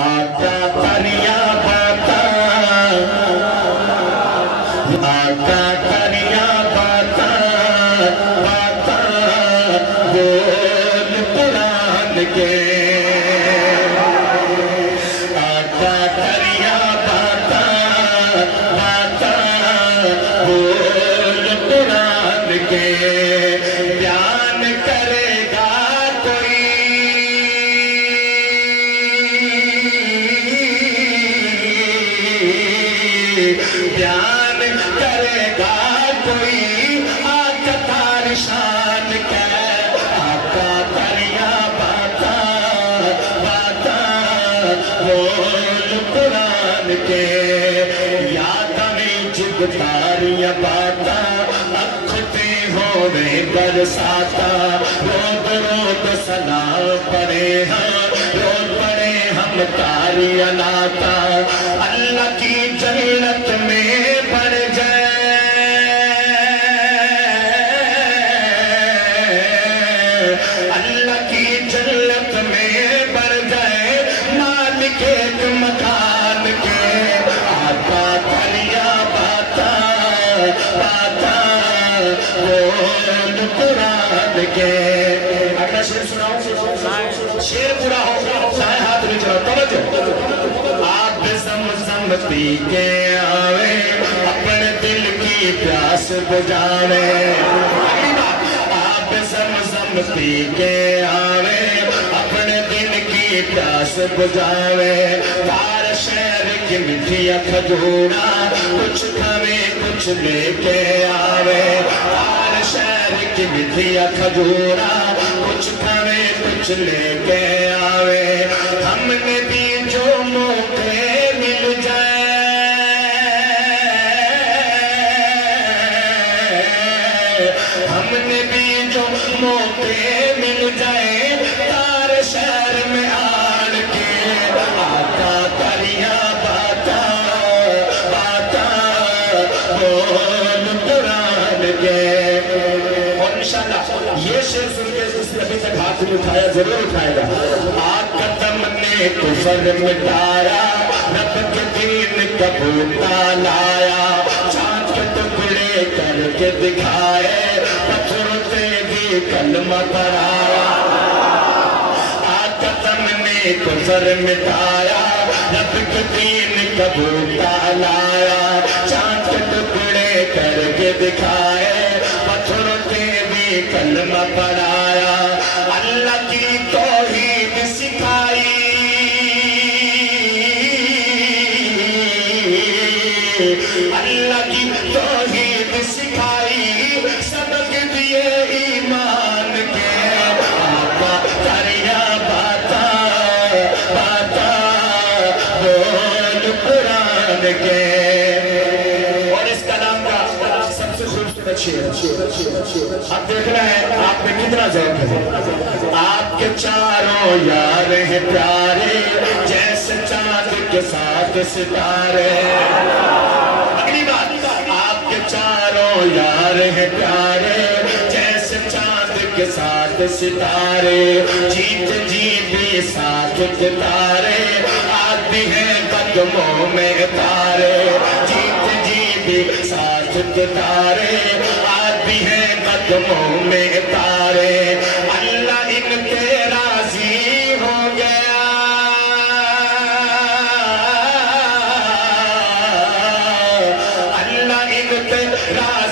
آقا کریا باتا آقا کریا باتا باتا بول قرآن کے آقا کریا باتا باتا بول قرآن کے بیان کرے گا کوئی بیان کرے گا کوئی آقا تاری شان کے آقا کریا باتا باتا بول قرآن کے یاد میں جب تاریاں باتا اکھتے ہونے برساتا رود رود سلام پڑے ہاں رود پڑے ہم تاریاں لاتا اللہ کی جنت میں بڑھ جائے اللہ کی جنت میں بڑھ جائے مالک ایک مکان کے آقا کریا باتا باتا بول قرآن کے اگلا شیر سناؤں شیر پورا ہو چاہے ہاتھ میں چلاؤ توجہ آپ زمزم پی کے آوے اپنے دل کی پیاس بجھاوے آپ زمزم پی کے آوے اپنے دل کی پیاس بجھاوے تار شہر کی مٹھیا کھجورا کچھ کھوے کچھ لے کے آوے تار شہر کی مٹھیا کھجورا کچھ کھوے کچھ لے کے آوے ہم نے بھی جو موقع مل جائے ہم نے بھی جو موقع مل جائے تار شہر میں آن کے آقا کریا باتا باتا بول قرآن کے اور انشاءاللہ یہ شعر سن کے جس نے ابھی تک ہاتھ میں اٹھایا ضرور اٹھائے گا آقا تم نے کفر مٹایا رب کے دین کا بوتا لایا چاند کے ٹکڑے کر کے دکھائے پتھروں سے بھی کلمہ پڑھایا آقا تم نے کفر مٹایا رب کے دین کا بوتا لایا چاند کے ٹکڑے کر کے دکھائے پتھروں سے بھی کلمہ پڑھایا اللہ کی توحید سکھائی اللہ کی توحید سکھائی سبق دیے ایمان کے آقا کریا باتا باتا بول قرآن کے اور اس کلام کا سب سے خوبصورت شعر اب دیکھنا ہے آپ میں کتنا ذوق ہے آپ کے چاروں یار ہیں پیارے جیسے چاند کے ساتھ ستارے اگلی بات آپ کے چاروں یار ہیں پیارے جیسے چاند کے ساتھ ستارے جیت جی بھی ساتھ تارے آتی ہیں قدموں میں تارے جیت جی بھی ساتھ تارے آتی ہیں قدموں میں تارے اللہ ان کے راضی ہو گیا اللہ ان پہ راضی